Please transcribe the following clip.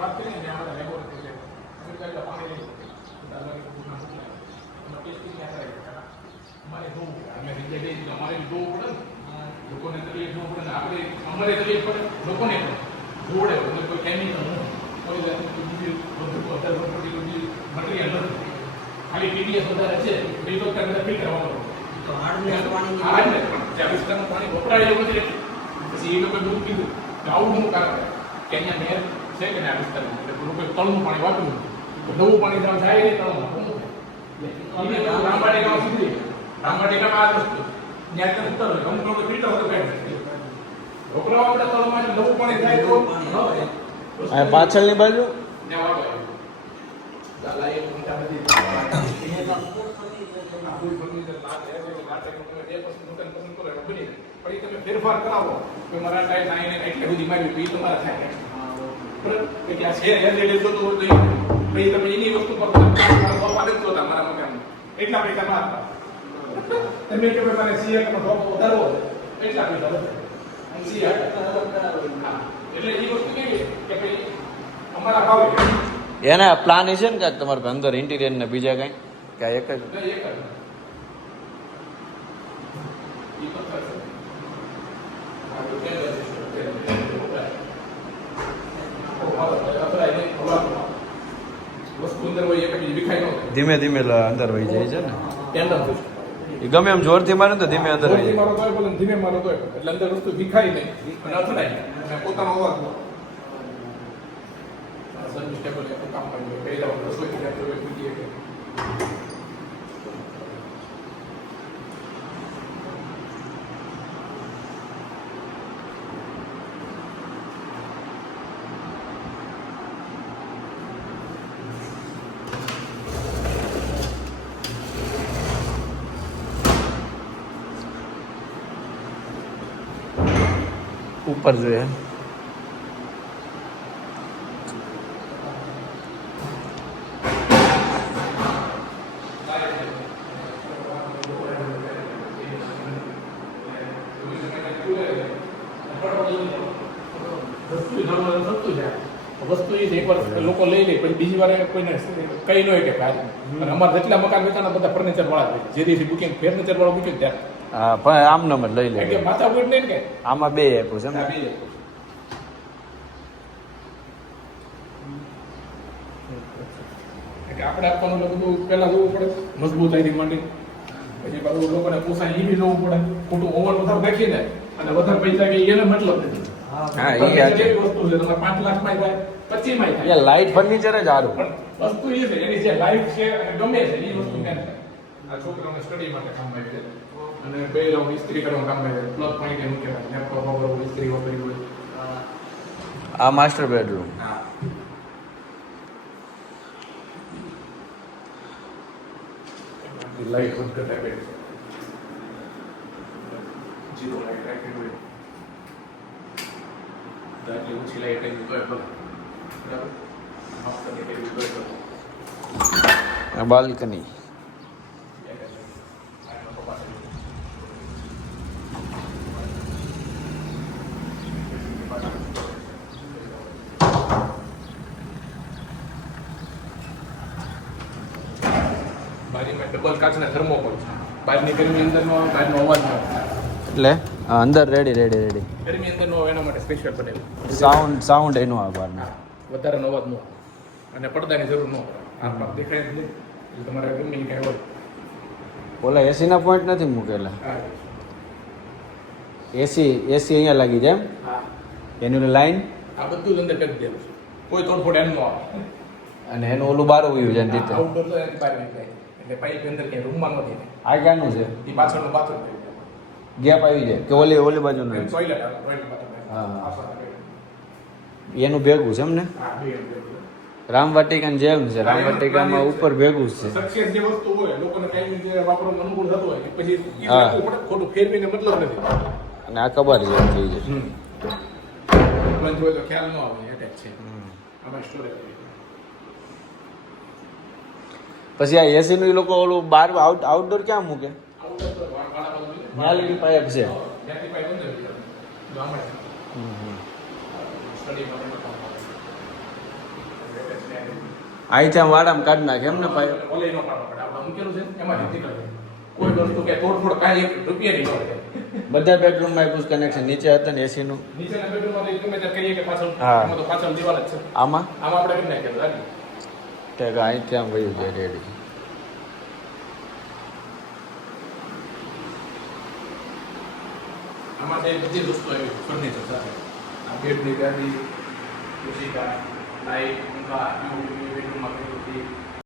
વાત કરીએ ને અમારા લેબોરેટરી છે અમેરિકા પાણી લઈ ટેસ્ટિંગ ક્યાં કરાય અમારે જોવું પડે અમે વિદ્યા દઈ દીધું અમારે જોવું પડે ને લોકોને તકલીફ જોવું પડે ને આપણે અમારે તકલીફ પડે લોકોને પણ જોડે કોઈ કેમિકલ કોઈ બીજી મટીરિયલ નથી ખાલી ટીડીએસ વધારે છે એ તો ત્યાં ફિલ્ટર કરવાનું તો પાણી પાણી વપરાય એવું નથી પછી એ લોકોએ દૂધ કીધું કે આવું શું કારણ કે અહીંયા નહેર છે કે આ વિસ્તારમાં એટલે લોકોએ તળનું પાણી વાપર્યું તો નવું પાણી જાય નહીં તળમાં રામવાટીકામાં સુધી રામવાટીકામાં આ વસ્તુ ત્યાં ઉત્તર હોય અમુક લોકો ફિલ્ટર હતું કાંઈ વપરાવા આપણે તળમાં નવું પાણી થાય તો પાછળની બાજુ ફેરફાર કરાવો મારા ટાઈમ એટલે બધી મારી તમારા થાય તમે એની વસ્તુ પર મારા મકાન એટલા પૈસા ના હતા તમે કે મને સીએ વધારો એટલા પૈસા એટલે એ વસ્તુ કેવી કે ભાઈ અમારા ભાવ એના પ્લાન છે ને કાંઈક તમારે અંદર ઇન્ટિરિયર ને બીજા કઈ કે એક જ ધીમે ધીમે અંદર વહી જાય છે ને એ ગમે એમ જોરથી મારે તો ધીમે અંદર વહી જાય ધીમે મારો તો એટલે અંદર વસ્તુ વિખાય નહીં અને અથડાય પોતાનો અવાજ કામ કર્યું પહેલા રસોઈ ઉપર જોઈએ વસ્તુ એ એકવાર લોકો લઈ લે પછી બીજી વાર કોઈને કઈ ન હોય કે અને અમારે જેટલા મકાન વેચાણા બધા ફર્નિચર વાળા જે દિવસે બુકિંગ ફર્નિચર વાળું બુકિંગ ત્યાં હા પણ આમ નંબર લઈ લે માથા કોઈ નહીં કે આમાં બે આપ્યું છે આપણે આપવાનું બધું પેલા જોવું પડે મજબૂતાઈથી માંડી પછી પાછું લોકોને પોસાય એ બી જોવું પડે ખોટું ઓવર વધારે નાખીને અને વધારે પૈસા કે એને મતલબ નથી હા એ વસ્તુ છે તમે 5 લાખ માં થાય 25 માં થાય લાઈટ ફર્નિચર જ સારું પણ વસ્તુ એ છે એની જે લાઈફ છે અને ગમે છે એ વસ્તુ કેમ આ છોકરાઓને સ્ટડી માટે કામ આવી છે અને બે લોકો ઇસ્ત્રી કરવાનું કામ આવે પ્લગ પોઈન્ટ એનું કહેવાય લેપટોપ વગર ઇસ્ત્રી વાપરી હોય આ માસ્ટર બેડરૂમ લાઈટ બંધ કરતા બે જીરો લાઈટ રાખી હોય દાખલી ઓછી લાઈટ આવી તો ભલે બરાબર હપ્તા કરી તો બાલ્કની ડબલ કાચના થર્મોકોલ છે બહારની ગરમી અંદરનો બહારનો અવાજ ન એટલે અંદર રેડી ગરમી અંદરનો એના માટે સ્પેશિયલ બનેલું સાઉન્ડ એનો આભાર વધારાનો અવાજ ન અને પડદાની જરૂર ન આ દેખાય જ નહીં એટલે તમારે ગમે કાંઈ હોય ઓલા એસી ના પોઈન્ટ નથી મૂકેલા એસી અહીંયા લાગી જાય એનું લાઈન આ બધું જ અંદર કરી દેવું છે કોઈ તોડફોડ એમ ન આવે અને એનું ઓલું બાર ઉયું છે રીતે આઉટડોર બહાર નીકળાય એટલે પાઇપ અંદર ક્યાંય રૂમમાં નથી આ ક્યાંનું છે એ પાછળનું બાથરૂમ ગેપ આવી જાય કે ઓલી બાજુનું ટોયલેટ હા એનું ભેગું છે એમ ને રામવાટિકા જેમ છે રામવાટિકામાં ઉપર ભેગું જ છે સક્સેસ જે વસ્તુ હોય લોકોને ટાઈમ જે વાપરવાનું અનુકૂળ થતું હોય પછી ખોટું ફેરવીને મતલબ નથી અને આ કબાર જેમ થઈ જશે બંધ હોય તો ખ્યાલ ન આવે એટેચ છે આમાં સ્ટોરેજ પછી આ એસી નું લોકો ઓલું બાર આઉટડોર ક્યાં મૂકે નાલી પાઇપ છે અહીંથી આમ વાડામાં કાઢી નાખે એમ ને ભાઈ ઓલે નો પાડવો પડે આપણે મૂકેલું છે ને એમાંથી નીકળે કોઈ વસ્તુ કે તોડફોડ કાંઈ એક રૂપિયાની ન હોય બધા બેડરૂમમાં આપ્યું કનેક્શન નીચે હતા ને એસી નું નીચેના બેડરૂમમાં તો ગમે ત્યાં કરીએ કે પાછળ હા. એમાં તો પાછળ દિવાલ જ છે આમાં આમાં આપણે કરી નાખીએ તો તે અહીંથી આમ વયું જાય રેડી આમાં તે બધી વસ્તુ આવી ફર્નિચર સાથે આ બેડની ગાદી પછી લાઈટ પંખા બેડરૂમમાં કરી